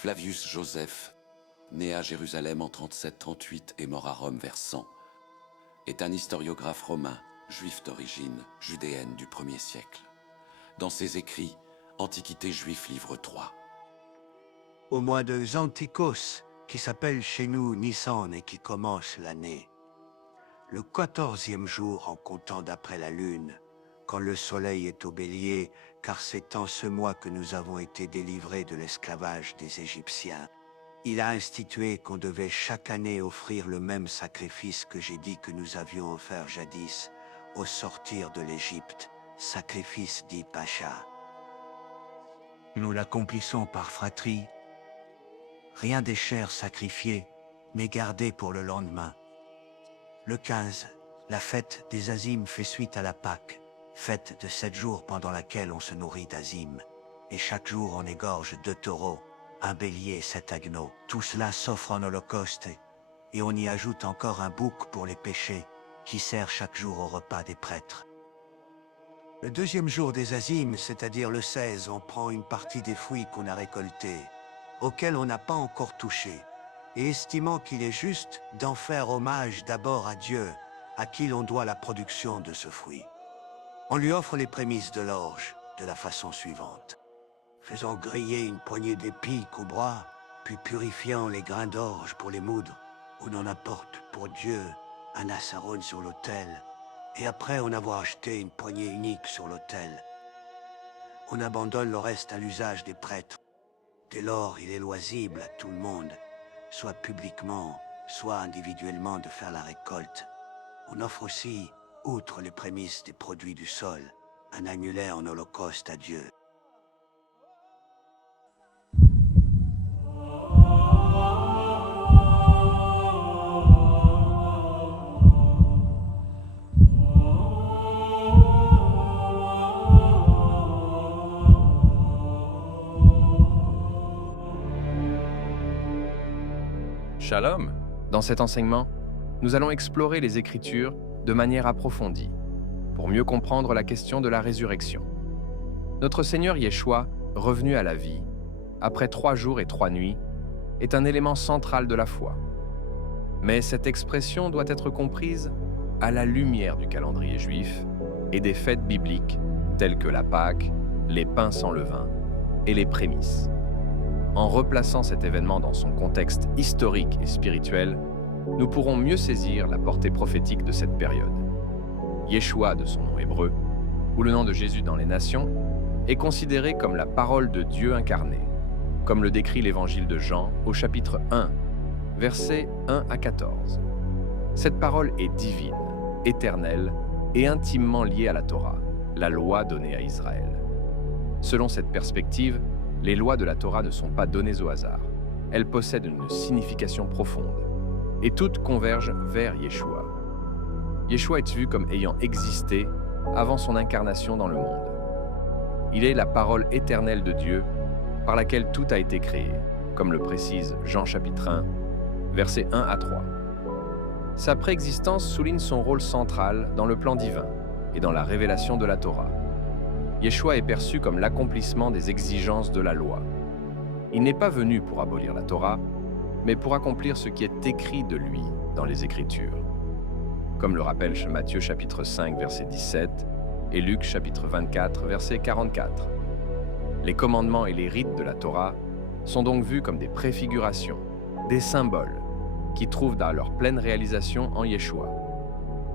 Flavius Joseph, né à Jérusalem en 37-38 et mort à Rome vers 100, est un historiographe romain, juif d'origine judéenne du 1er siècle. Dans ses écrits, Antiquité juif, livre 3. Au mois de Xanthikos, qui s'appelle chez nous Nissan et qui commence l'année, le 14e jour en comptant d'après la lune, quand le soleil est au bélier, car c'est en ce mois que nous avons été délivrés de l'esclavage des Égyptiens, il a institué qu'on devait chaque année offrir le même sacrifice que j'ai dit que nous avions offert jadis, au sortir de l'Égypte, sacrifice dit Pacha. Nous l'accomplissons par fratrie. Rien des chairs sacrifiées, mais gardées pour le lendemain. Le 15, la fête des Azimes fait suite à la Pâque, fête de 7 jours pendant laquelle on se nourrit d'Azim. Et chaque jour on égorge 2 taureaux, un bélier et 7 agneaux. Tout cela s'offre en holocauste, et on y ajoute encore un bouc pour les péchés, qui sert chaque jour au repas des prêtres. Le 2e jour des Azimes, c'est-à-dire le 16, on prend une partie des fruits qu'on a récoltés, auxquels on n'a pas encore touché, et estimant qu'il est juste d'en faire hommage d'abord à Dieu, à qui l'on doit la production de ce fruit. On lui offre les prémices de l'orge de la façon suivante. Faisant griller une poignée d'épis au bois, puis purifiant les grains d'orge pour les moudre, on en apporte pour Dieu un assaron sur l'autel, et après en avoir acheté une poignée unique sur l'autel, on abandonne le reste à l'usage des prêtres. Dès lors, il est loisible à tout le monde, soit publiquement, soit individuellement, de faire la récolte. On offre aussi, outre les prémices des produits du sol, un annulaire en holocauste à Dieu. Shalom. Dans cet enseignement, nous allons explorer les Écritures de manière approfondie pour mieux comprendre la question de la résurrection. Notre Seigneur Yeshua, revenu à la vie, après 3 jours et 3 nuits, est un élément central de la foi. Mais cette expression doit être comprise à la lumière du calendrier juif et des fêtes bibliques telles que la Pâque, les pains sans levain et les prémices. En replaçant cet événement dans son contexte historique et spirituel, nous pourrons mieux saisir la portée prophétique de cette période. Yeshua, de son nom hébreu, ou le nom de Jésus dans les nations, est considéré comme la parole de Dieu incarnée, comme le décrit l'évangile de Jean au chapitre 1, versets 1 à 14. Cette parole est divine, éternelle et intimement liée à la Torah, la loi donnée à Israël. Selon cette perspective, les lois de la Torah ne sont pas données au hasard. Elles possèdent une signification profonde. Et toutes convergent vers Yeshua. Yeshua est vu comme ayant existé avant son incarnation dans le monde. Il est la parole éternelle de Dieu par laquelle tout a été créé, comme le précise Jean chapitre 1, versets 1 à 3. Sa préexistence souligne son rôle central dans le plan divin et dans la révélation de la Torah. Yeshua est perçu comme l'accomplissement des exigences de la loi. Il n'est pas venu pour abolir la Torah, mais pour accomplir ce qui est écrit de lui dans les Écritures. Comme le rappelle Matthieu chapitre 5, verset 17, et Luc chapitre 24, verset 44. Les commandements et les rites de la Torah sont donc vus comme des préfigurations, des symboles, qui trouvent dans leur pleine réalisation en Yeshua.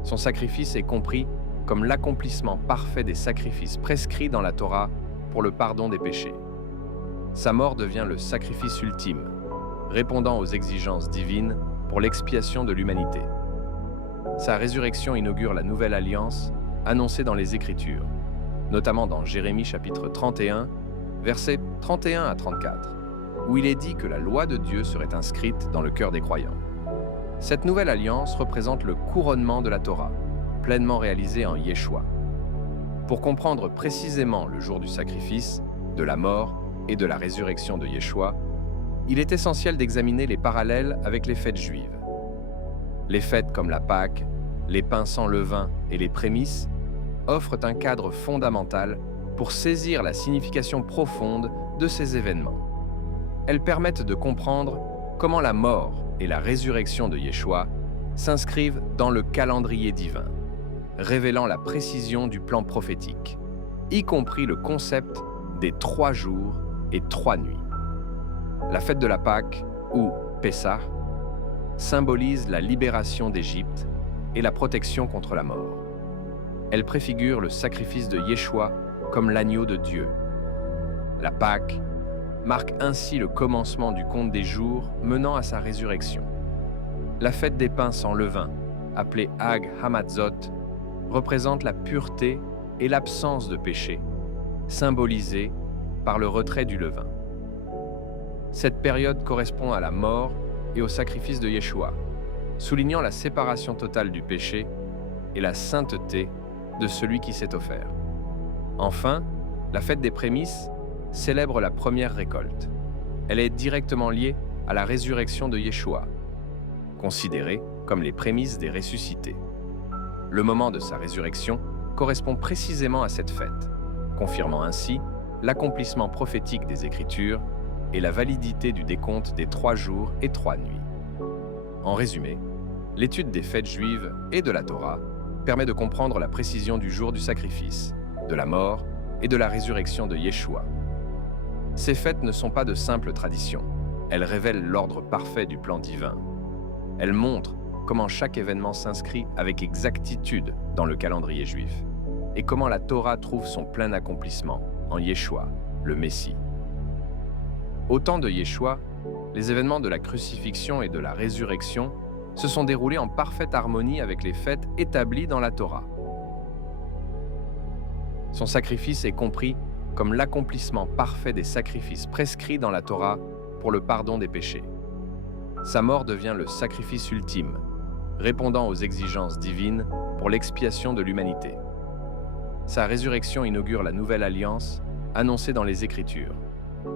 Son sacrifice est compris comme l'accomplissement parfait des sacrifices prescrits dans la Torah pour le pardon des péchés. Sa mort devient le sacrifice ultime, répondant aux exigences divines pour l'expiation de l'humanité. Sa résurrection inaugure la nouvelle alliance annoncée dans les Écritures, notamment dans Jérémie chapitre 31, versets 31 à 34, où il est dit que la loi de Dieu serait inscrite dans le cœur des croyants. Cette nouvelle alliance représente le couronnement de la Torah, pleinement réalisé en Yeshua. Pour comprendre précisément le jour du sacrifice, de la mort et de la résurrection de Yeshua, il est essentiel d'examiner les parallèles avec les fêtes juives. Les fêtes comme la Pâque, les pains sans levain et les prémices offrent un cadre fondamental pour saisir la signification profonde de ces événements. elles permettent de comprendre comment la mort et la résurrection de Yeshua s'inscrivent dans le calendrier divin, révélant la précision du plan prophétique, y compris le concept des 3 jours et 3 nuits. La fête de la Pâque, ou Pessah, symbolise la libération d'Égypte et la protection contre la mort. Elle préfigure le sacrifice de Yeshua comme l'agneau de Dieu. La Pâque marque ainsi le commencement du compte des jours menant à sa résurrection. La fête des pains sans levain, appelée Hag Hamatzot, représente la pureté et l'absence de péché, symbolisée par le retrait du levain. Cette période correspond à la mort et au sacrifice de Yeshua, soulignant la séparation totale du péché et la sainteté de celui qui s'est offert. Enfin, la fête des prémices célèbre la première récolte. Elle est directement liée à la résurrection de Yeshua, considérée comme les prémices des ressuscités. Le moment de sa résurrection correspond précisément à cette fête, confirmant ainsi l'accomplissement prophétique des Écritures et la validité du décompte des 3 jours et 3 nuits. En résumé, l'étude des fêtes juives et de la Torah permet de comprendre la précision du jour du sacrifice, de la mort et de la résurrection de Yeshua. Ces fêtes ne sont pas de simples traditions, elles révèlent l'ordre parfait du plan divin. Elles montrent comment chaque événement s'inscrit avec exactitude dans le calendrier juif et comment la Torah trouve son plein accomplissement en Yeshua, le Messie. Au temps de Yeshua, les événements de la crucifixion et de la résurrection se sont déroulés en parfaite harmonie avec les fêtes établies dans la Torah. Son sacrifice est compris comme l'accomplissement parfait des sacrifices prescrits dans la Torah pour le pardon des péchés. Sa mort devient le sacrifice ultime, répondant aux exigences divines pour l'expiation de l'humanité. Sa résurrection inaugure la nouvelle alliance annoncée dans les Écritures,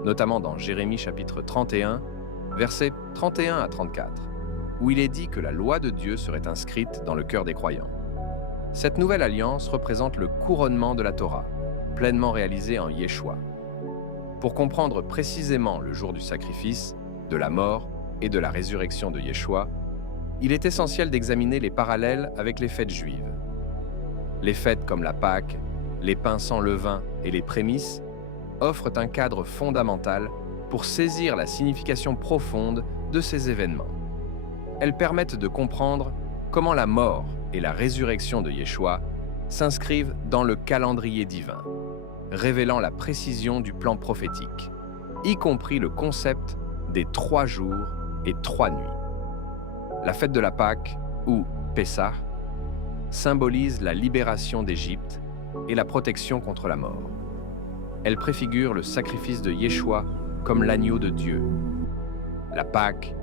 notamment dans Jérémie chapitre 31, versets 31 à 34, où il est dit que la loi de Dieu serait inscrite dans le cœur des croyants. Cette nouvelle alliance représente le couronnement de la Torah, pleinement réalisé en Yeshua. Pour comprendre précisément le jour du sacrifice, de la mort et de la résurrection de Yeshua, il est essentiel d'examiner les parallèles avec les fêtes juives. Les fêtes comme la Pâque, les pains sans levain et les prémices offrent un cadre fondamental pour saisir la signification profonde de ces événements. Elles permettent de comprendre comment la mort et la résurrection de Yeshua s'inscrivent dans le calendrier divin, révélant la précision du plan prophétique, y compris le concept des 3 jours et 3 nuits. La fête de la Pâque, ou Pessah, symbolise la libération d'Égypte et la protection contre la mort. Elle préfigure le sacrifice de Yeshua comme l'agneau de Dieu. La Pâque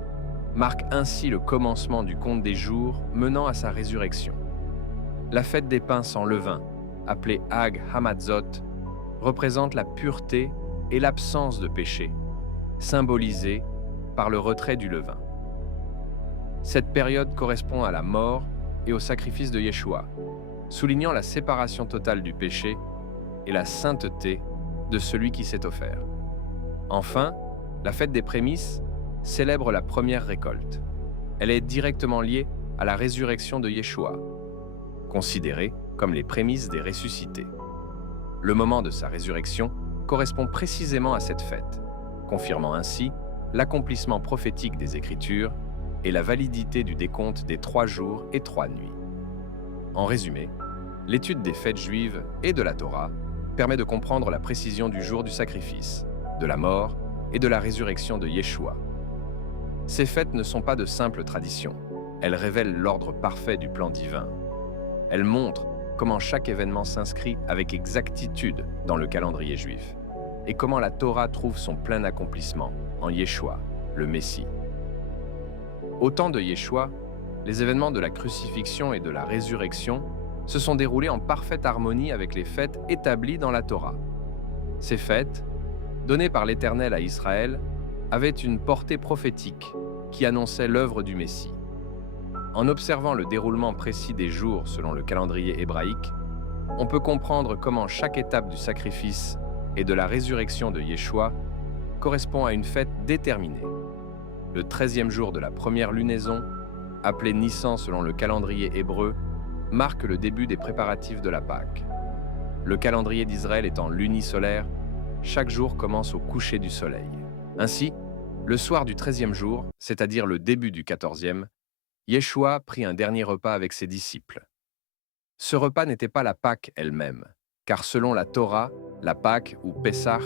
marque ainsi le commencement du compte des jours menant à sa résurrection. La fête des pains sans levain, appelée Hag Hamatzot, représente la pureté et l'absence de péché, symbolisée par le retrait du levain. Cette période correspond à la mort et au sacrifice de Yeshua, soulignant la séparation totale du péché et la sainteté de celui qui s'est offert. Enfin, la fête des prémices célèbre la première récolte. Elle est directement liée à la résurrection de Yeshua, considérée comme les prémices des ressuscités. Le moment de sa résurrection correspond précisément à cette fête, confirmant ainsi l'accomplissement prophétique des Écritures et la validité du décompte des 3 jours et 3 nuits. En résumé, l'étude des fêtes juives et de la Torah permet de comprendre la précision du jour du sacrifice, de la mort et de la résurrection de Yeshua. Ces fêtes ne sont pas de simples traditions, elles révèlent l'ordre parfait du plan divin. Elles montrent comment chaque événement s'inscrit avec exactitude dans le calendrier juif et comment la Torah trouve son plein accomplissement en Yeshua, le Messie. Au temps de Yeshua, les événements de la crucifixion et de la résurrection se sont déroulés en parfaite harmonie avec les fêtes établies dans la Torah. Ces fêtes, données par l'Éternel à Israël, avaient une portée prophétique qui annonçait l'œuvre du Messie. En observant le déroulement précis des jours selon le calendrier hébraïque, on peut comprendre comment chaque étape du sacrifice et de la résurrection de Yeshua correspond à une fête déterminée. Le 13e jour de la première lunaison, appelé Nissan selon le calendrier hébreu, marque le début des préparatifs de la Pâque. Le calendrier d'Israël étant lunisolaire, chaque jour commence au coucher du soleil. Ainsi, le soir du 13e jour, c'est-à-dire le début du 14e, Yeshua prit un dernier repas avec ses disciples. Ce repas n'était pas la Pâque elle-même, car selon la Torah, la Pâque ou Pessah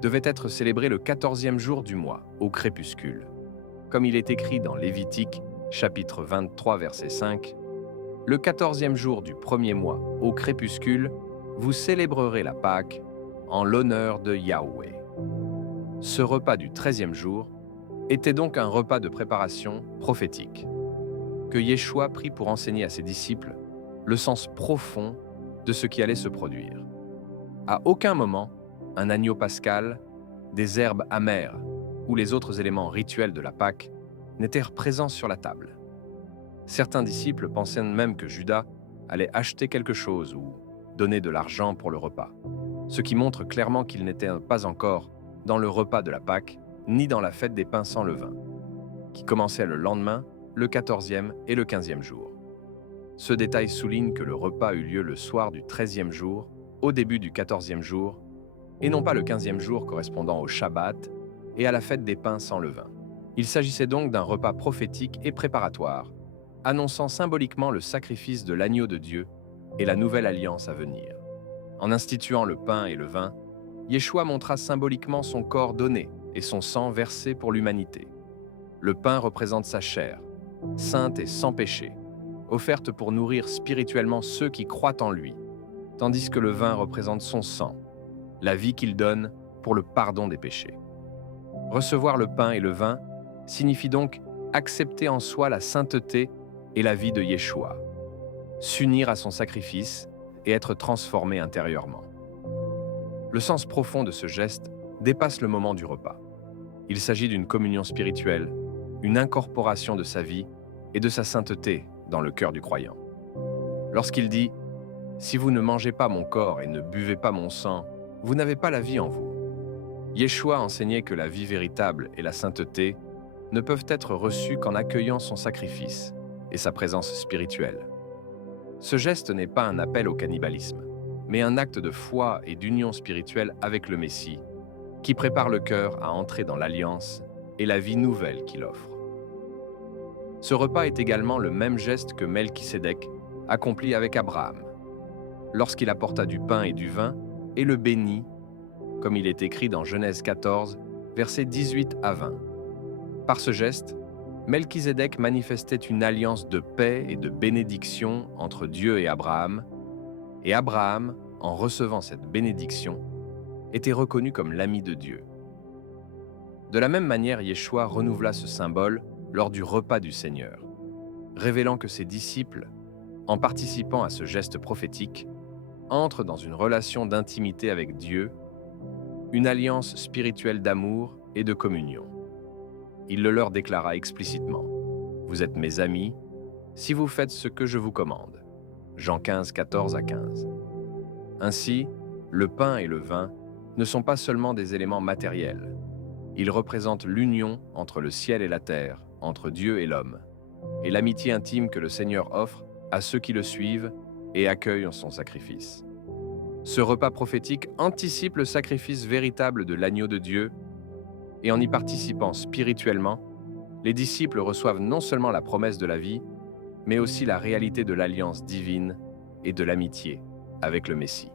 devait être célébrée le 14e jour du mois, au crépuscule. Comme il est écrit dans Lévitique, chapitre 23, verset 5, « Le 14e jour du premier mois, au crépuscule, vous célébrerez la Pâque en l'honneur de Yahweh. » Ce repas du 13e jour était donc un repas de préparation prophétique, que Yeshua prit pour enseigner à ses disciples le sens profond de ce qui allait se produire. À aucun moment, un agneau pascal, des herbes amères ou les autres éléments rituels de la Pâque n'étaient présents sur la table. Certains disciples pensaient même que Judas allait acheter quelque chose ou donner de l'argent pour le repas, ce qui montre clairement qu'il n'était pas encore dans le repas de la Pâque, ni dans la fête des pains sans levain, qui commençait le lendemain, le 14e et le 15e jour. Ce détail souligne que le repas eut lieu le soir du 13e jour, au début du 14e jour, et non pas le 15e jour correspondant au Shabbat et à la fête des pains sans levain. Il s'agissait donc d'un repas prophétique et préparatoire, annonçant symboliquement le sacrifice de l'agneau de Dieu et la nouvelle alliance à venir. En instituant le pain et le vin, Yeshua montra symboliquement son corps donné et son sang versé pour l'humanité. Le pain représente sa chair, sainte et sans péché, offerte pour nourrir spirituellement ceux qui croient en lui, tandis que le vin représente son sang, la vie qu'il donne pour le pardon des péchés. Recevoir le pain et le vin signifie donc accepter en soi la sainteté et la vie de Yeshua, s'unir à son sacrifice et être transformé intérieurement. Le sens profond de ce geste dépasse le moment du repas. Il s'agit d'une communion spirituelle, une incorporation de sa vie et de sa sainteté dans le cœur du croyant. Lorsqu'il dit « Si vous ne mangez pas mon corps et ne buvez pas mon sang, vous n'avez pas la vie en vous », Yeshua enseignait que la vie véritable et la sainteté ne peuvent être reçues qu'en accueillant son sacrifice et sa présence spirituelle. Ce geste n'est pas un appel au cannibalisme, mais un acte de foi et d'union spirituelle avec le Messie, qui prépare le cœur à entrer dans l'alliance et la vie nouvelle qu'il offre. Ce repas est également le même geste que Melchisédek accomplit avec Abraham, lorsqu'il apporta du pain et du vin et le bénit, comme il est écrit dans Genèse 14, versets 18 à 20. Par ce geste, Melchisédek manifestait une alliance de paix et de bénédiction entre Dieu et Abraham, en recevant cette bénédiction, était reconnu comme l'ami de Dieu. De la même manière, Yeshua renouvela ce symbole lors du repas du Seigneur, révélant que ses disciples, en participant à ce geste prophétique, entrent dans une relation d'intimité avec Dieu, une alliance spirituelle d'amour et de communion. Il le leur déclara explicitement « Vous êtes mes amis, si vous faites ce que je vous commande. » Jean 15, 14 à 15. Ainsi, le pain et le vin ne sont pas seulement des éléments matériels. Ils représentent l'union entre le ciel et la terre, entre Dieu et l'homme, et l'amitié intime que le Seigneur offre à ceux qui le suivent et accueillent son sacrifice. Ce repas prophétique anticipe le sacrifice véritable de l'agneau de Dieu, et en y participant spirituellement, les disciples reçoivent non seulement la promesse de la vie, mais aussi la réalité de l'alliance divine et de l'amitié avec le Messie.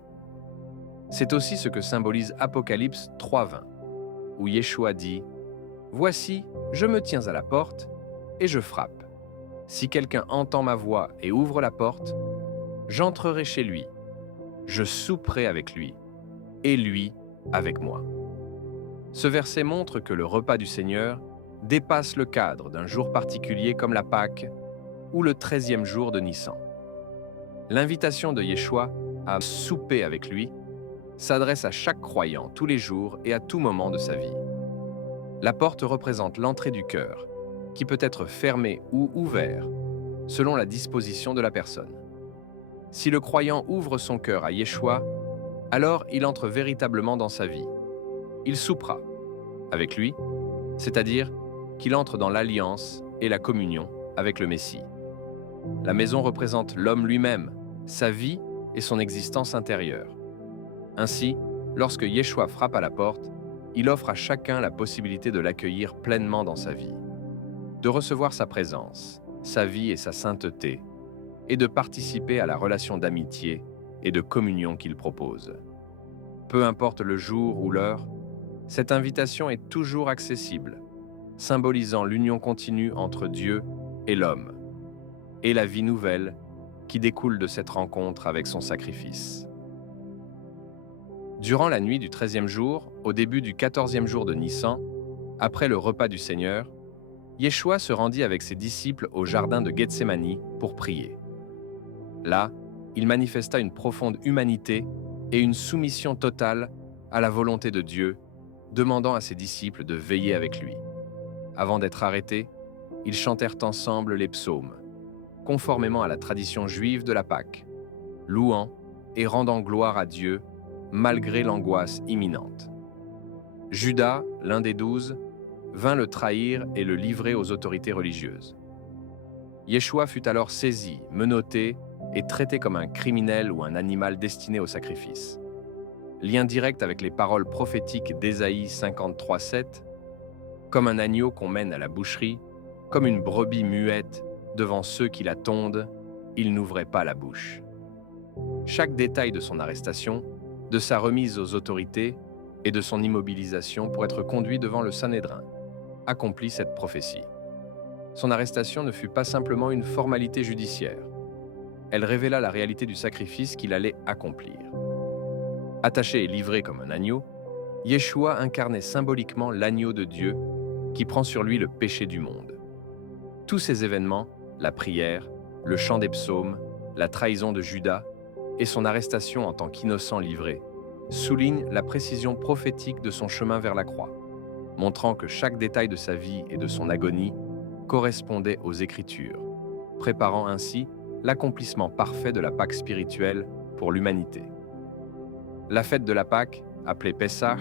C'est aussi ce que symbolise Apocalypse 3:20, où Yeshua dit « Voici, je me tiens à la porte et je frappe. Si quelqu'un entend ma voix et ouvre la porte, j'entrerai chez lui, je souperai avec lui, et lui avec moi. » Ce verset montre que le repas du Seigneur dépasse le cadre d'un jour particulier comme la Pâque ou le 13e jour de Nissan. L'invitation de Yeshua à souper avec lui s'adresse à chaque croyant tous les jours et à tout moment de sa vie. La porte représente l'entrée du cœur, qui peut être fermée ou ouvert, selon la disposition de la personne. Si le croyant ouvre son cœur à Yeshua, alors il entre véritablement dans sa vie. Il soupera, avec lui, c'est-à-dire qu'il entre dans l'alliance et la communion avec le Messie. La maison représente l'homme lui-même, sa vie et son existence intérieure. Ainsi, lorsque Yeshua frappe à la porte, il offre à chacun la possibilité de l'accueillir pleinement dans sa vie, de recevoir sa présence, sa vie et sa sainteté, et de participer à la relation d'amitié et de communion qu'il propose. Peu importe le jour ou l'heure, cette invitation est toujours accessible, symbolisant l'union continue entre Dieu et l'homme, et la vie nouvelle qui découle de cette rencontre avec son sacrifice. Durant la nuit du 13e jour, au début du 14e jour de Nissan, après le repas du Seigneur, Yeshua se rendit avec ses disciples au jardin de Gethsémani pour prier. Là, il manifesta une profonde humanité et une soumission totale à la volonté de Dieu, demandant à ses disciples de veiller avec lui. Avant d'être arrêtés, ils chantèrent ensemble les psaumes, conformément à la tradition juive de la Pâque, louant et rendant gloire à Dieu malgré l'angoisse imminente. Judas, l'un des 12, vint le trahir et le livrer aux autorités religieuses. Yeshua fut alors saisi, menotté et traité comme un criminel ou un animal destiné au sacrifice. Lien direct avec les paroles prophétiques d'Ésaïe 53:7, comme un agneau qu'on mène à la boucherie, comme une brebis muette devant ceux qui la tondent, il n'ouvrait pas la bouche. Chaque détail de son arrestation, de sa remise aux autorités et de son immobilisation pour être conduit devant le Sanhédrin, accomplit cette prophétie. Son arrestation ne fut pas simplement une formalité judiciaire. Elle révéla la réalité du sacrifice qu'il allait accomplir. Attaché et livré comme un agneau, Yeshua incarnait symboliquement l'agneau de Dieu qui prend sur lui le péché du monde. Tous ces événements, la prière, le chant des psaumes, la trahison de Judas et son arrestation en tant qu'innocent livré, soulignent la précision prophétique de son chemin vers la croix, montrant que chaque détail de sa vie et de son agonie correspondait aux Écritures, préparant ainsi l'accomplissement parfait de la Pâque spirituelle pour l'humanité. La fête de la Pâque, appelée Pessah,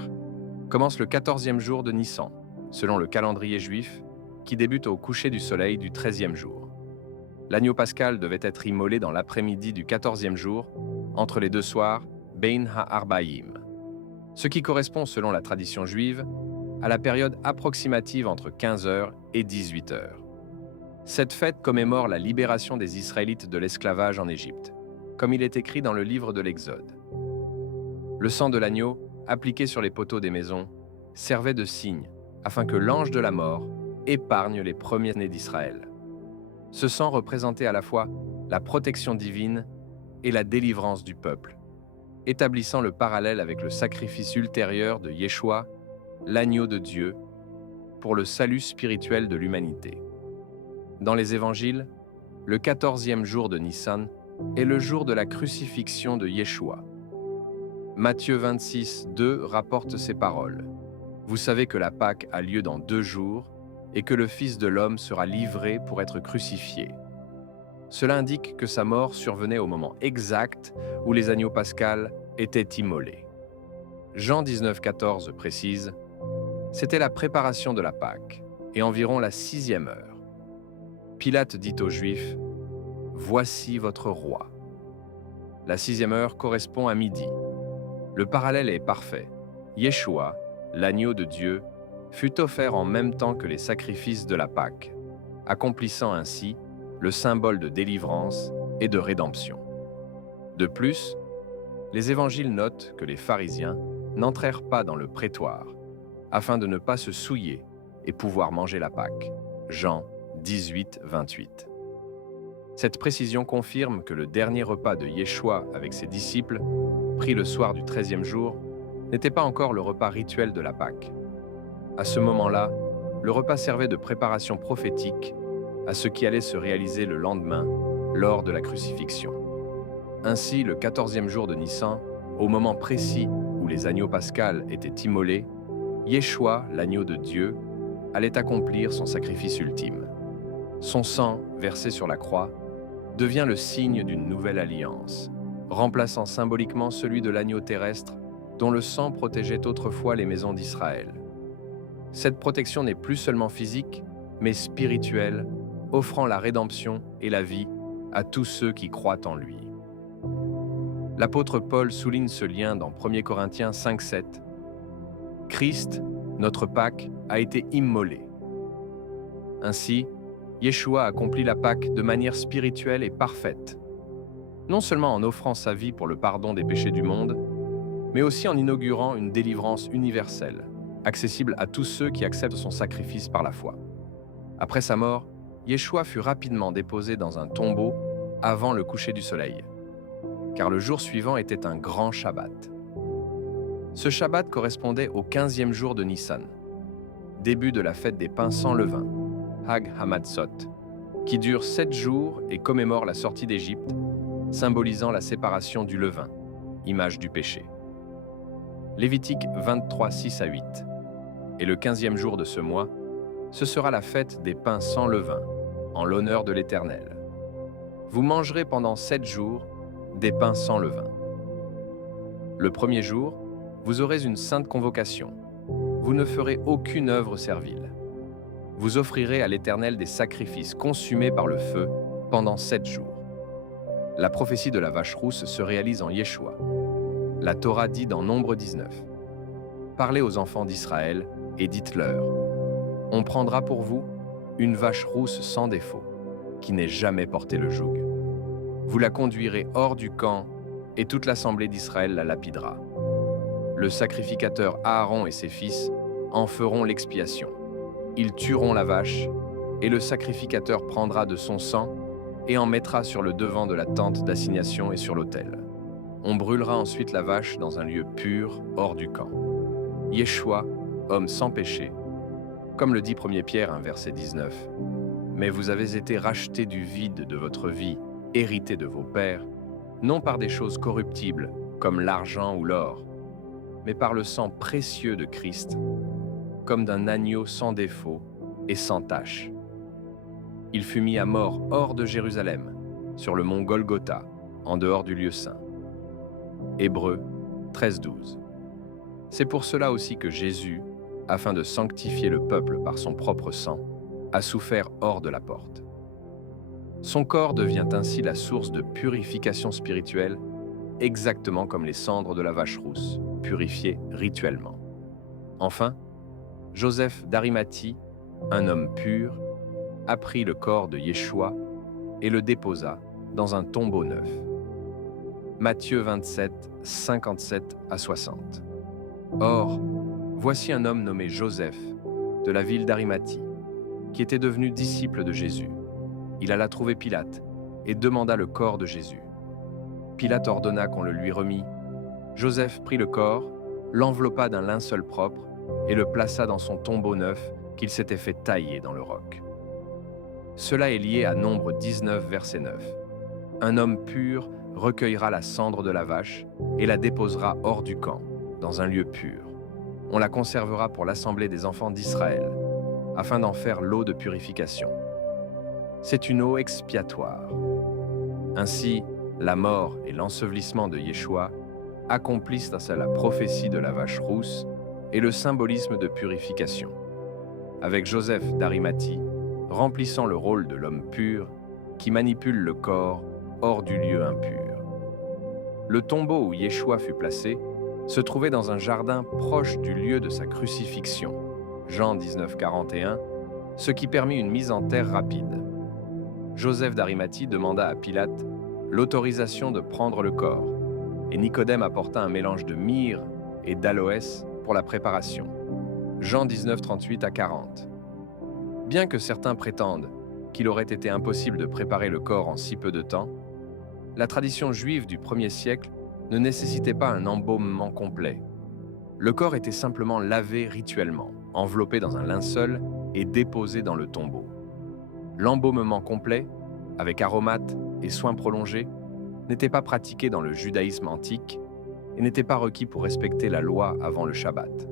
commence le 14e jour de Nissan, selon le calendrier juif, qui débute au coucher du soleil du 13e jour. L'agneau pascal devait être immolé dans l'après-midi du 14e jour, entre les deux soirs, Bein ha-Arbaïm, ce qui correspond, selon la tradition juive, à la période approximative entre 15h et 18h. Cette fête commémore la libération des Israélites de l'esclavage en Égypte, comme il est écrit dans le livre de l'Exode. Le sang de l'agneau, appliqué sur les poteaux des maisons, servait de signe afin que l'ange de la mort épargne les premiers-nés d'Israël. Ce sang représentait à la fois la protection divine et la délivrance du peuple, établissant le parallèle avec le sacrifice ultérieur de Yeshua, l'agneau de Dieu, pour le salut spirituel de l'humanité. Dans les évangiles, le 14e jour de Nissan est le jour de la crucifixion de Yeshua. Matthieu 26:2 rapporte ces paroles. « Vous savez que la Pâque a lieu dans 2 jours et que le Fils de l'homme sera livré pour être crucifié. » Cela indique que sa mort survenait au moment exact où les agneaux pascals étaient immolés. Jean 19:14 précise « C'était la préparation de la Pâque et environ la 6e heure. Pilate dit aux Juifs « Voici votre roi. » La 6e heure correspond à midi. Le parallèle est parfait. Yeshua, l'agneau de Dieu, fut offert en même temps que les sacrifices de la Pâque, accomplissant ainsi le symbole de délivrance et de rédemption. De plus, les évangiles notent que les pharisiens n'entrèrent pas dans le prétoire, afin de ne pas se souiller et pouvoir manger la Pâque. Jean 18:28. Cette précision confirme que le dernier repas de Yeshua avec ses disciples, pris le soir du 13e jour, n'était pas encore le repas rituel de la Pâque. À ce moment-là, le repas servait de préparation prophétique à ce qui allait se réaliser le lendemain, lors de la crucifixion. Ainsi, le 14e jour de Nissan, au moment précis où les agneaux pascals étaient immolés, Yeshua, l'agneau de Dieu, allait accomplir son sacrifice ultime. Son sang, versé sur la croix, devient le signe d'une nouvelle alliance, remplaçant symboliquement celui de l'agneau terrestre dont le sang protégeait autrefois les maisons d'Israël. Cette protection n'est plus seulement physique, mais spirituelle, offrant la rédemption et la vie à tous ceux qui croient en lui. L'apôtre Paul souligne ce lien dans 1 Corinthiens 5,7. Christ, notre Pâque, a été immolé. Ainsi, Yeshua accomplit la Pâque de manière spirituelle et parfaite, non seulement en offrant sa vie pour le pardon des péchés du monde, mais aussi en inaugurant une délivrance universelle, accessible à tous ceux qui acceptent son sacrifice par la foi. Après sa mort, Yeshua fut rapidement déposé dans un tombeau avant le coucher du soleil, car le jour suivant était un grand Shabbat. Ce Shabbat correspondait au 15e jour de Nissan, début de la fête des pains sans levain, Hag Hamatzot, qui dure 7 jours et commémore la sortie d'Égypte, symbolisant la séparation du levain, image du péché. Lévitique 23, 6 à 8. Et le 15e jour de ce mois, ce sera la fête des pains sans levain, en l'honneur de l'Éternel. Vous mangerez pendant 7 jours des pains sans levain. Le premier jour, vous aurez une sainte convocation. Vous ne ferez aucune œuvre servile. Vous offrirez à l'Éternel des sacrifices consumés par le feu pendant 7 jours. La prophétie de la vache rousse se réalise en Yeshua. La Torah dit dans Nombre 19. Parlez aux enfants d'Israël et dites-leur, on prendra pour vous une vache rousse sans défaut, qui n'ait jamais porté le joug. Vous la conduirez hors du camp et toute l'assemblée d'Israël la lapidera. Le sacrificateur Aaron et ses fils en feront l'expiation. Ils tueront la vache et le sacrificateur prendra de son sang et en mettra sur le devant de la tente d'assignation et sur l'autel. On brûlera ensuite la vache dans un lieu pur hors du camp. Yeshua, homme sans péché, comme le dit 1 Pierre 1, verset 19. Mais vous avez été rachetés du vide de votre vie, hérités de vos pères, non par des choses corruptibles, comme l'argent ou l'or, mais par le sang précieux de Christ, comme d'un agneau sans défaut et sans tache. Il fut mis à mort hors de Jérusalem, sur le mont Golgotha, en dehors du lieu saint. Hébreux 13-12. C'est pour cela aussi que Jésus, afin de sanctifier le peuple par son propre sang, a souffert hors de la porte. Son corps devient ainsi la source de purification spirituelle, exactement comme les cendres de la vache rousse, purifiées rituellement. Enfin, Joseph d'Arimathie, un homme pur, a pris le corps de Yeshua et le déposa dans un tombeau neuf. Matthieu 27, 57 à 60. Or, voici un homme nommé Joseph, de la ville d'Arimathie, qui était devenu disciple de Jésus. Il alla trouver Pilate et demanda le corps de Jésus. Pilate ordonna qu'on le lui remît. Joseph prit le corps, l'enveloppa d'un linceul propre et le plaça dans son tombeau neuf qu'il s'était fait tailler dans le roc. Cela est lié à Nombre 19, verset 9. Un homme pur recueillera la cendre de la vache et la déposera hors du camp, dans un lieu pur. On la conservera pour l'assemblée des enfants d'Israël, afin d'en faire l'eau de purification. C'est une eau expiatoire. Ainsi, la mort et l'ensevelissement de Yeshua accomplissent la prophétie de la vache rousse et le symbolisme de purification, avec Joseph d'Arimathie remplissant le rôle de l'homme pur qui manipule le corps hors du lieu impur. Le tombeau où Yeshua fut placé se trouvait dans un jardin proche du lieu de sa crucifixion, Jean 19, 41, ce qui permit une mise en terre rapide. Joseph d'Arimathie demanda à Pilate l'autorisation de prendre le corps, et Nicodème apporta un mélange de myrrhe et d'aloès pour la préparation. Jean 19, 38 à 40. Bien que certains prétendent qu'il aurait été impossible de préparer le corps en si peu de temps, la tradition juive du 1er siècle ne nécessitait pas un embaumement complet. Le corps était simplement lavé rituellement, enveloppé dans un linceul et déposé dans le tombeau. L'embaumement complet, avec aromates et soins prolongés, n'était pas pratiqué dans le judaïsme antique et n'était pas requis pour respecter la loi avant le Shabbat.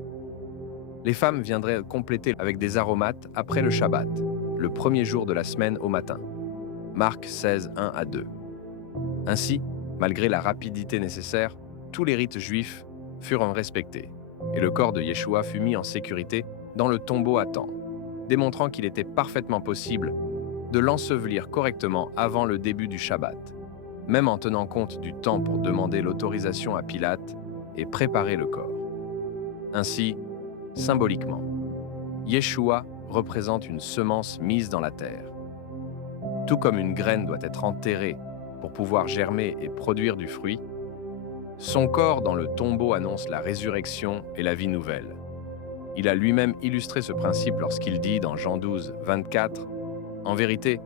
Les femmes viendraient compléter avec des aromates après le Shabbat, le premier jour de la semaine au matin. Marc 16, 1 à 2. Ainsi, malgré la rapidité nécessaire, tous les rites juifs furent respectés, et le corps de Yeshua fut mis en sécurité dans le tombeau à temps, démontrant qu'il était parfaitement possible de l'ensevelir correctement avant le début du Shabbat, même en tenant compte du temps pour demander l'autorisation à Pilate et préparer le corps. Ainsi, symboliquement, Yeshua représente une semence mise dans la terre. Tout comme une graine doit être enterrée pour pouvoir germer et produire du fruit, son corps dans le tombeau annonce la résurrection et la vie nouvelle. Il a lui-même illustré ce principe lorsqu'il dit dans Jean 12, 24, « En vérité,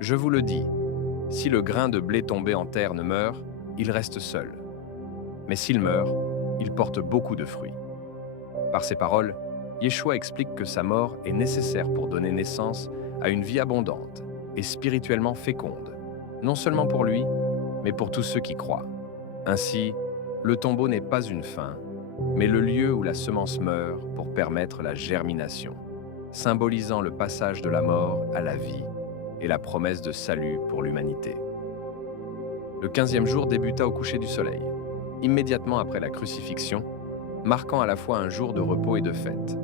je vous le dis, si le grain de blé tombé en terre ne meurt, il reste seul. Mais s'il meurt, il porte beaucoup de fruits. » Par ces paroles, Yeshua explique que sa mort est nécessaire pour donner naissance à une vie abondante et spirituellement féconde, non seulement pour lui, mais pour tous ceux qui croient. Ainsi, le tombeau n'est pas une fin, mais le lieu où la semence meurt pour permettre la germination, symbolisant le passage de la mort à la vie et la promesse de salut pour l'humanité. Le 15e jour débuta au coucher du soleil, immédiatement après la crucifixion, marquant à la fois un jour de repos et de fête.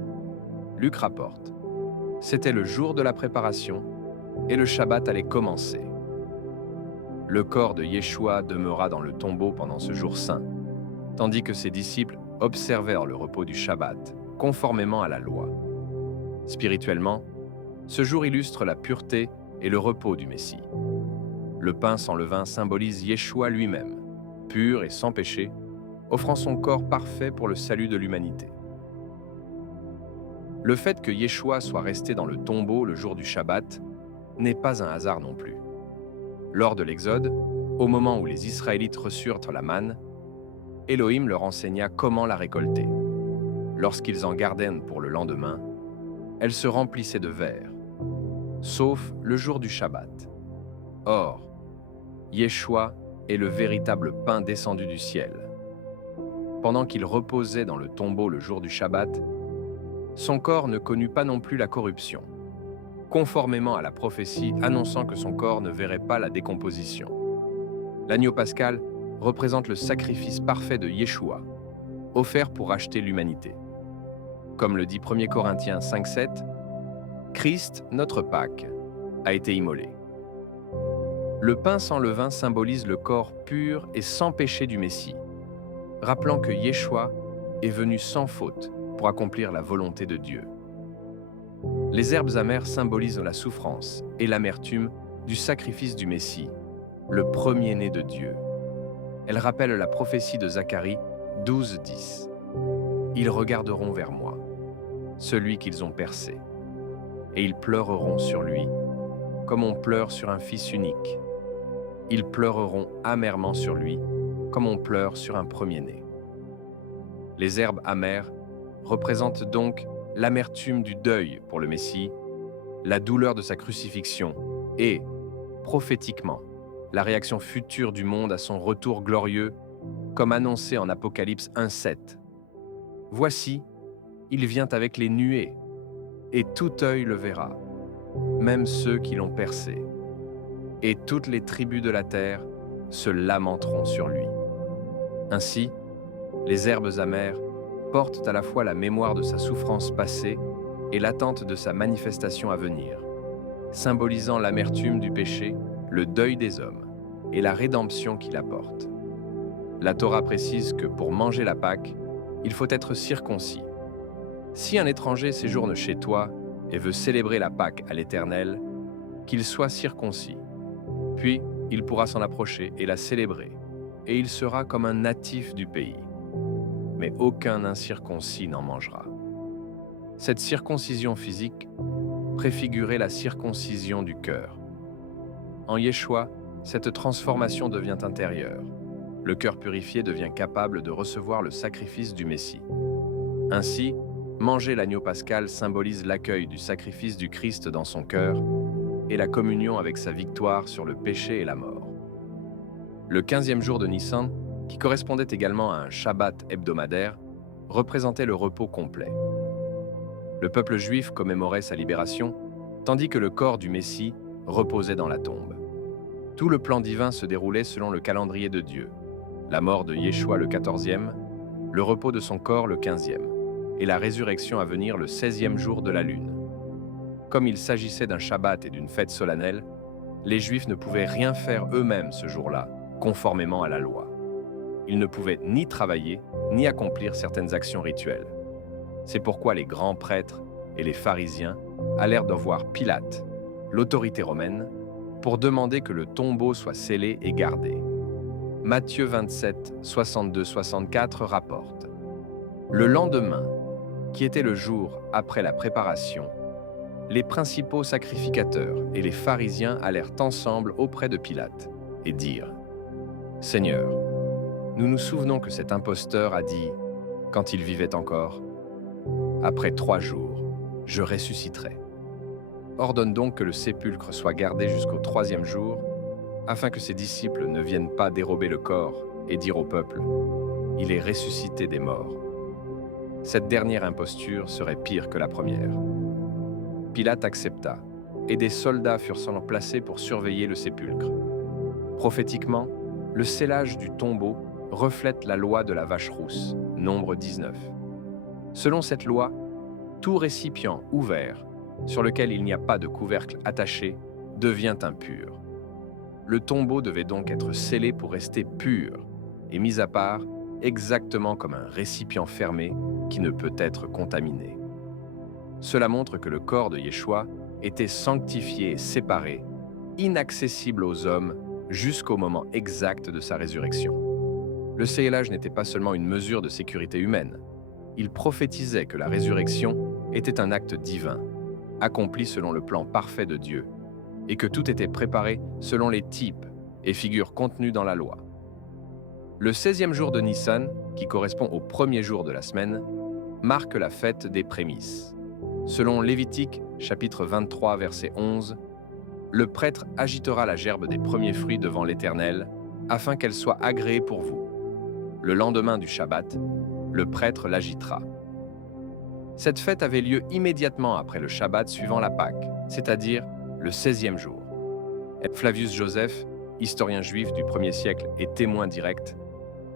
Luc rapporte, « C'était le jour de la préparation et le Shabbat allait commencer. Le corps de Yeshua demeura dans le tombeau pendant ce jour saint, tandis que ses disciples observèrent le repos du Shabbat, conformément à la loi. Spirituellement, ce jour illustre la pureté et le repos du Messie. Le pain sans levain symbolise Yeshua lui-même, pur et sans péché, offrant son corps parfait pour le salut de l'humanité. Le fait que Yeshua soit resté dans le tombeau le jour du Shabbat n'est pas un hasard non plus. Lors de l'Exode, au moment où les Israélites reçurent la manne, Elohim leur enseigna comment la récolter. Lorsqu'ils en gardèrent pour le lendemain, elle se remplissait de verre, sauf le jour du Shabbat. Or, Yeshua est le véritable pain descendu du ciel. Pendant qu'il reposait dans le tombeau le jour du Shabbat, son corps ne connut pas non plus la corruption, conformément à la prophétie annonçant que son corps ne verrait pas la décomposition. L'agneau pascal représente le sacrifice parfait de Yeshua, offert pour racheter l'humanité. Comme le dit 1 Corinthiens 5,7, Christ, notre Pâque, a été immolé. Le pain sans levain symbolise le corps pur et sans péché du Messie, rappelant que Yeshua est venu sans faute pour accomplir la volonté de Dieu. Les herbes amères symbolisent la souffrance et l'amertume du sacrifice du Messie, le premier-né de Dieu. Elles rappellent la prophétie de Zacharie 12:10. Ils regarderont vers moi, celui qu'ils ont percé, et ils pleureront sur lui, comme on pleure sur un fils unique. Ils pleureront amèrement sur lui, comme on pleure sur un premier-né. Les herbes amères représentent donc l'amertume du deuil pour le Messie, la douleur de sa crucifixion et, prophétiquement, la réaction future du monde à son retour glorieux, comme annoncé en Apocalypse 1:7. Voici, il vient avec les nuées, et tout œil le verra, même ceux qui l'ont percé, et toutes les tribus de la terre se lamenteront sur lui. Ainsi, les herbes amères portent à la fois la mémoire de sa souffrance passée et l'attente de sa manifestation à venir, symbolisant l'amertume du péché, le deuil des hommes et la rédemption qu'il apporte. La Torah précise que pour manger la Pâque, il faut être circoncis. Si un étranger séjourne chez toi et veut célébrer la Pâque à l'Éternel, qu'il soit circoncis. Puis, il pourra s'en approcher et la célébrer, et il sera comme un natif du pays. Mais aucun incirconcis n'en mangera. Cette circoncision physique préfigurait la circoncision du cœur. En Yeshua, cette transformation devient intérieure. Le cœur purifié devient capable de recevoir le sacrifice du Messie. Ainsi, manger l'agneau pascal symbolise l'accueil du sacrifice du Christ dans son cœur et la communion avec sa victoire sur le péché et la mort. Le 15e jour de Nissan, qui correspondait également à un Shabbat hebdomadaire, représentait le repos complet. Le peuple juif commémorait sa libération, tandis que le corps du Messie reposait dans la tombe. Tout le plan divin se déroulait selon le calendrier de Dieu. La mort de Yeshua le 14e, le repos de son corps le 15e, et la résurrection à venir le 16e jour de la lune. Comme il s'agissait d'un Shabbat et d'une fête solennelle, les Juifs ne pouvaient rien faire eux-mêmes ce jour-là, conformément à la loi. Ils ne pouvaient ni travailler, ni accomplir certaines actions rituelles. C'est pourquoi les grands prêtres et les pharisiens allèrent de voir Pilate, l'autorité romaine, pour demander que le tombeau soit scellé et gardé. Matthieu 27, 62-64 rapporte. Le lendemain, qui était le jour après la préparation, les principaux sacrificateurs et les pharisiens allèrent ensemble auprès de Pilate et dirent « Seigneur, nous nous souvenons que cet imposteur a dit, quand il vivait encore, « Après 3 jours, je ressusciterai. » Ordonne donc que le sépulcre soit gardé jusqu'au 3e jour, afin que ses disciples ne viennent pas dérober le corps et dire au peuple « Il est ressuscité des morts ». Cette dernière imposture serait pire que la première. Pilate accepta, et des soldats furent placés pour surveiller le sépulcre. Prophétiquement, le scellage du tombeau reflète la loi de la vache rousse, nombre 19. Selon cette loi, tout récipient ouvert, sur lequel il n'y a pas de couvercle attaché, devient impur. Le tombeau devait donc être scellé pour rester pur et mis à part exactement comme un récipient fermé qui ne peut être contaminé. Cela montre que le corps de Yeshua était sanctifié et séparé, inaccessible aux hommes jusqu'au moment exact de sa résurrection. Le scellage n'était pas seulement une mesure de sécurité humaine, il prophétisait que la résurrection était un acte divin, accompli selon le plan parfait de Dieu, et que tout était préparé selon les types et figures contenues dans la loi. Le 16e jour de Nissan, qui correspond au premier jour de la semaine, marque la fête des prémices. Selon Lévitique, chapitre 23, verset 11, « Le prêtre agitera la gerbe des premiers fruits devant l'Éternel, afin qu'elle soit agréée pour vous. Le lendemain du Shabbat, le prêtre l'agitera. » Cette fête avait lieu immédiatement après le Shabbat suivant la Pâque, c'est-à-dire le 16e jour. Flavius Joseph, historien juif du 1er siècle et témoin direct,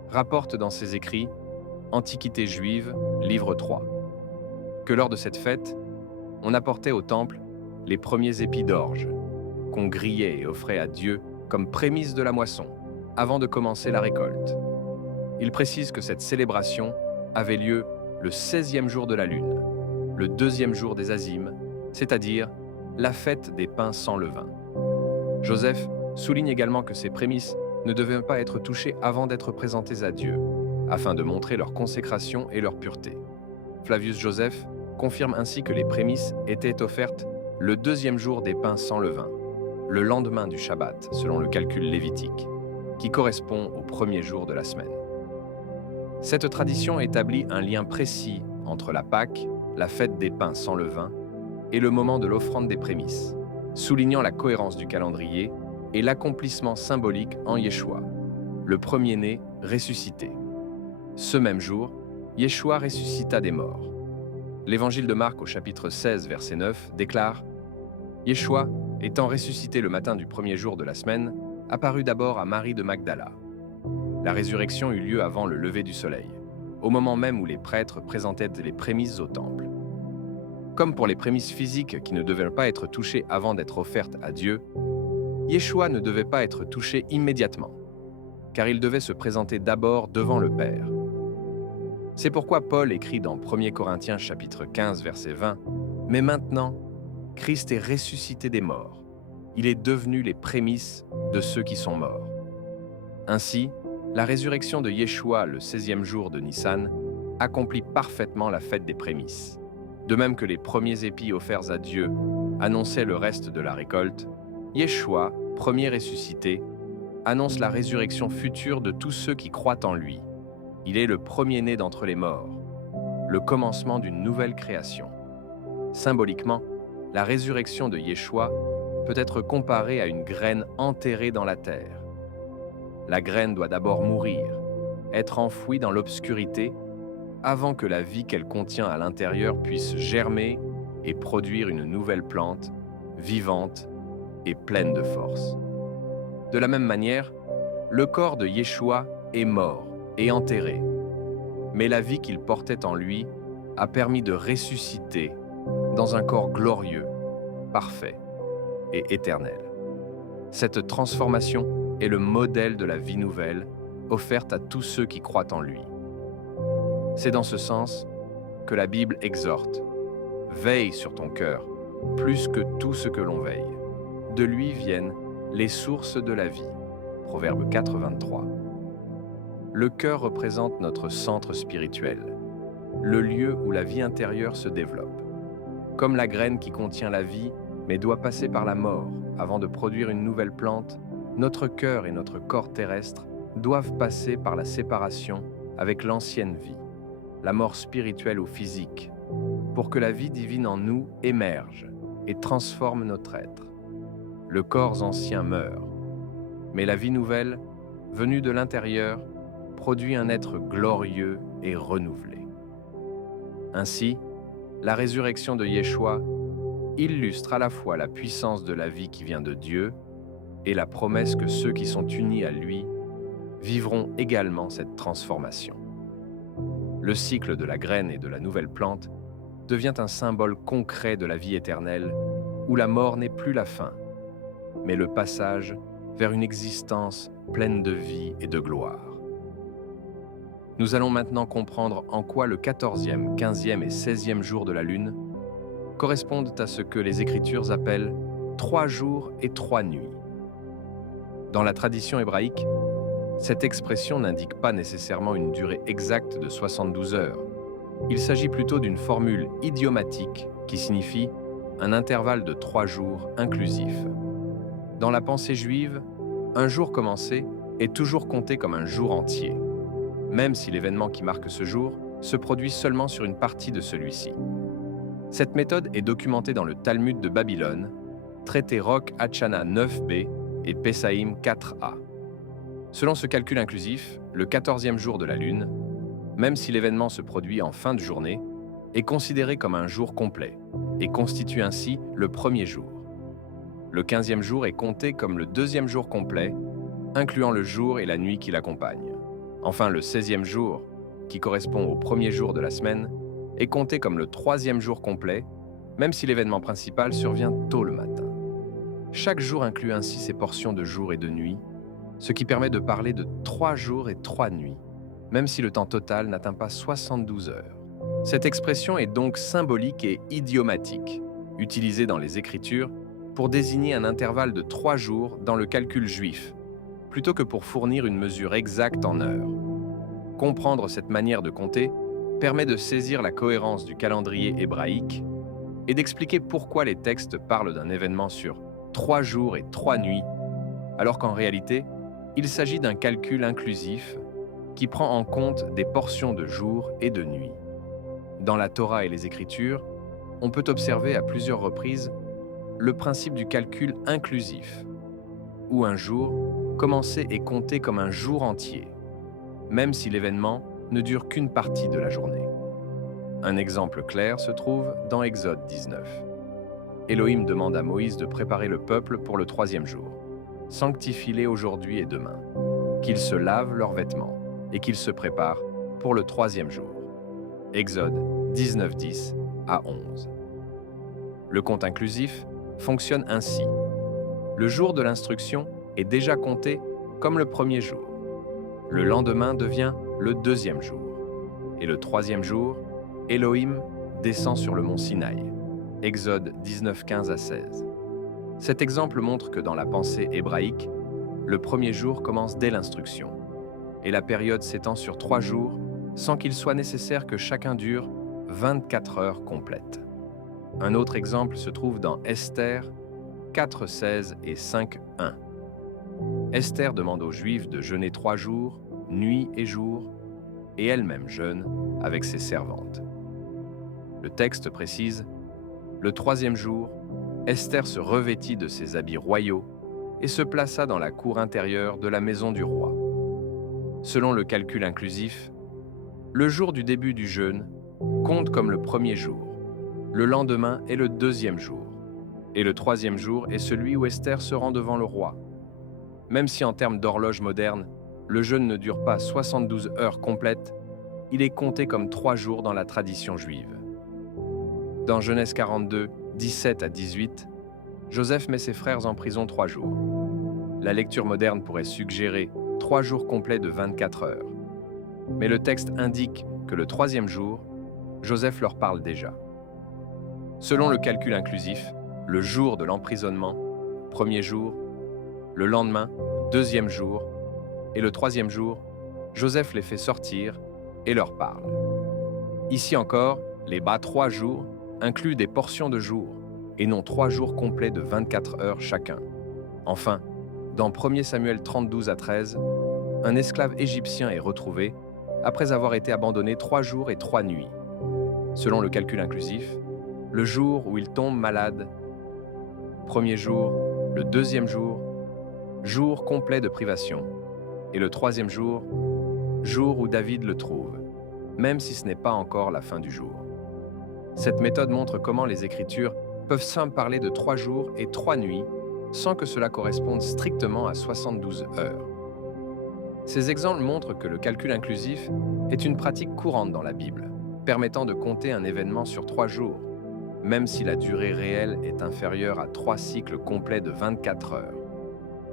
rapporte dans ses écrits Antiquité juive, livre 3, que lors de cette fête, on apportait au temple les premiers épis d'orge, qu'on grillait et offrait à Dieu comme prémisse de la moisson, avant de commencer la récolte. Il précise que cette célébration avait lieu le 16e jour de la lune, le 2e jour des Azimes, c'est-à-dire la fête des pains sans levain. Joseph souligne également que ces prémices ne devaient pas être touchées avant d'être présentées à Dieu, afin de montrer leur consécration et leur pureté. Flavius Joseph confirme ainsi que les prémices étaient offertes le 2e jour des pains sans levain, le lendemain du Shabbat, selon le calcul lévitique, qui correspond au 1er jour de la semaine. Cette tradition établit un lien précis entre la Pâque, la fête des pains sans levain, et le moment de l'offrande des prémices, soulignant la cohérence du calendrier et l'accomplissement symbolique en Yeshua, le premier-né ressuscité. Ce même jour, Yeshua ressuscita des morts. L'évangile de Marc au chapitre 16, verset 9, déclare « Yeshua, étant ressuscité le matin du 1er jour de la semaine, apparut d'abord à Marie de Magdala. La résurrection eut lieu avant le lever du soleil, au moment même où les prêtres présentaient les prémices au temple. Comme pour les prémices physiques qui ne devaient pas être touchées avant d'être offertes à Dieu, Yeshua ne devait pas être touché immédiatement, car il devait se présenter d'abord devant le Père. C'est pourquoi Paul écrit dans 1 Corinthiens chapitre 15, verset 20, « Mais maintenant, Christ est ressuscité des morts. Il est devenu les prémices de ceux qui sont morts. » Ainsi, la résurrection de Yeshua le 16e jour de Nissan accomplit parfaitement la fête des prémices. De même que les premiers épis offerts à Dieu annonçaient le reste de la récolte, Yeshua, premier ressuscité, annonce la résurrection future de tous ceux qui croient en lui. Il est le premier-né d'entre les morts, le commencement d'une nouvelle création. Symboliquement, la résurrection de Yeshua peut être comparée à une graine enterrée dans la terre. La graine doit d'abord mourir, être enfouie dans l'obscurité, avant que la vie qu'elle contient à l'intérieur puisse germer et produire une nouvelle plante, vivante et pleine de force. De la même manière, le corps de Yeshua est mort et enterré, mais la vie qu'il portait en lui a permis de ressusciter dans un corps glorieux, parfait et éternel. Cette transformation est le modèle de la vie nouvelle offerte à tous ceux qui croient en lui. C'est dans ce sens que la Bible exhorte « Veille sur ton cœur, plus que tout ce que l'on veille. De lui viennent les sources de la vie. » Proverbe 4, 23. Le cœur représente notre centre spirituel, le lieu où la vie intérieure se développe. Comme la graine qui contient la vie, mais doit passer par la mort avant de produire une nouvelle plante, notre cœur et notre corps terrestre doivent passer par la séparation avec l'ancienne vie, la mort spirituelle ou physique, pour que la vie divine en nous émerge et transforme notre être. Le corps ancien meurt, mais la vie nouvelle, venue de l'intérieur, produit un être glorieux et renouvelé. Ainsi, la résurrection de Yeshua illustre à la fois la puissance de la vie qui vient de Dieu et la promesse que ceux qui sont unis à lui vivront également cette transformation. Le cycle de la graine et de la nouvelle plante devient un symbole concret de la vie éternelle où la mort n'est plus la fin, mais le passage vers une existence pleine de vie et de gloire. Nous allons maintenant comprendre en quoi le 14e, 15e et 16e jour de la Lune correspondent à ce que les Écritures appellent 3 jours et 3 nuits. Dans la tradition hébraïque, cette expression n'indique pas nécessairement une durée exacte de 72 heures. Il s'agit plutôt d'une formule idiomatique qui signifie un intervalle de 3 jours inclusif. Dans la pensée juive, un jour commencé est toujours compté comme un jour entier, même si l'événement qui marque ce jour se produit seulement sur une partie de celui-ci. Cette méthode est documentée dans le Talmud de Babylone, traité Roch Hachana 9b et Pesaïm 4a. Selon ce calcul inclusif, le 14e jour de la Lune, même si l'événement se produit en fin de journée, est considéré comme un jour complet et constitue ainsi le premier jour. Le 15e jour est compté comme le deuxième jour complet, incluant le jour et la nuit qui l'accompagnent. Enfin, le 16e jour, qui correspond au premier jour de la semaine, est compté comme le troisième jour complet, même si l'événement principal survient tôt le matin. Chaque jour inclut ainsi ses portions de jour et de nuit, ce qui permet de parler de 3 jours et 3 nuits, même si le temps total n'atteint pas 72 heures. Cette expression est donc symbolique et idiomatique, utilisée dans les Écritures pour désigner un intervalle de 3 jours dans le calcul juif, plutôt que pour fournir une mesure exacte en heures. Comprendre cette manière de compter permet de saisir la cohérence du calendrier hébraïque et d'expliquer pourquoi les textes parlent d'un événement sur 3 jours et 3 nuits, alors qu'en réalité, il s'agit d'un calcul inclusif qui prend en compte des portions de jour et de nuit. Dans la Torah et les Écritures, on peut observer à plusieurs reprises le principe du calcul inclusif, où un jour commencé est compté comme un jour entier, même si l'événement ne dure qu'une partie de la journée. Un exemple clair se trouve dans Exode 19. Elohim demande à Moïse de préparer le peuple pour le 3e jour. « Sanctifie-les aujourd'hui et demain, qu'ils se lavent leurs vêtements et qu'ils se préparent pour le 3e jour. » Exode 19:10 à 11. Le compte inclusif fonctionne ainsi. Le jour de l'instruction est déjà compté comme le premier jour. Le lendemain devient le 2e jour. Et le 3e jour, Elohim descend sur le mont Sinaï. Exode 19:15 à 16. Cet exemple montre que dans la pensée hébraïque, le premier jour commence dès l'instruction, et la période s'étend sur 3 jours sans qu'il soit nécessaire que chacun dure 24 heures complètes. Un autre exemple se trouve dans Esther 4:16 et 5:1. Esther demande aux Juifs de jeûner 3 jours, nuit et jour, et elle-même jeûne avec ses servantes. Le texte précise « Le 3e jour, Esther se revêtit de ses habits royaux et se plaça dans la cour intérieure de la maison du roi. » Selon le calcul inclusif, le jour du début du jeûne compte comme le premier jour, le lendemain est le 2e jour, et le 3e jour est celui où Esther se rend devant le roi. Même si en termes d'horloge moderne, le jeûne ne dure pas 72 heures complètes, il est compté comme 3 jours dans la tradition juive. Dans Genèse 42, 17 à 18, Joseph met ses frères en prison 3 jours. La lecture moderne pourrait suggérer 3 jours complets de 24 heures. Mais le texte indique que le 3e jour, Joseph leur parle déjà. Selon le calcul inclusif, le jour de l'emprisonnement, 1er jour, le lendemain, 2e jour, et le 3e jour, Joseph les fait sortir et leur parle. Ici encore, les bas 3 jours incluent des portions de jours, et non 3 jours complets de 24 heures chacun. Enfin, dans 1 Samuel 32 à 13, un esclave égyptien est retrouvé après avoir été abandonné 3 jours et 3 nuits. Selon le calcul inclusif, le jour où il tombe malade, 1er jour, le 2e jour, jour complet de privation, et le 3e jour, jour où David le trouve, même si ce n'est pas encore la fin du jour. Cette méthode montre comment les Écritures peuvent simplement parler de 3 jours et 3 nuits sans que cela corresponde strictement à 72 heures. Ces exemples montrent que le calcul inclusif est une pratique courante dans la Bible, permettant de compter un événement sur 3 jours, même si la durée réelle est inférieure à 3 cycles complets de 24 heures.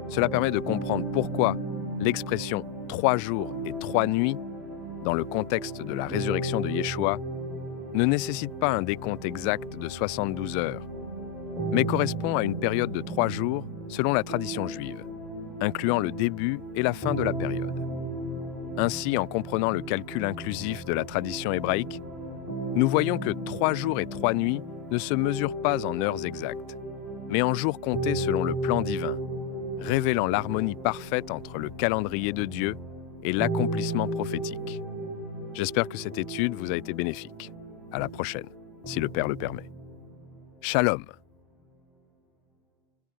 Cela permet de comprendre pourquoi l'expression 3 jours et 3 nuits, dans le contexte de la résurrection de Yeshua, ne nécessite pas un décompte exact de 72 heures, mais correspond à une période de 3 jours selon la tradition juive, incluant le début et la fin de la période. Ainsi, en comprenant le calcul inclusif de la tradition hébraïque, nous voyons que 3 jours et 3 nuits ne se mesurent pas en heures exactes, mais en jours comptés selon le plan divin, révélant l'harmonie parfaite entre le calendrier de Dieu et l'accomplissement prophétique. J'espère que cette étude vous a été bénéfique. À la prochaine, si le Père le permet. Shalom.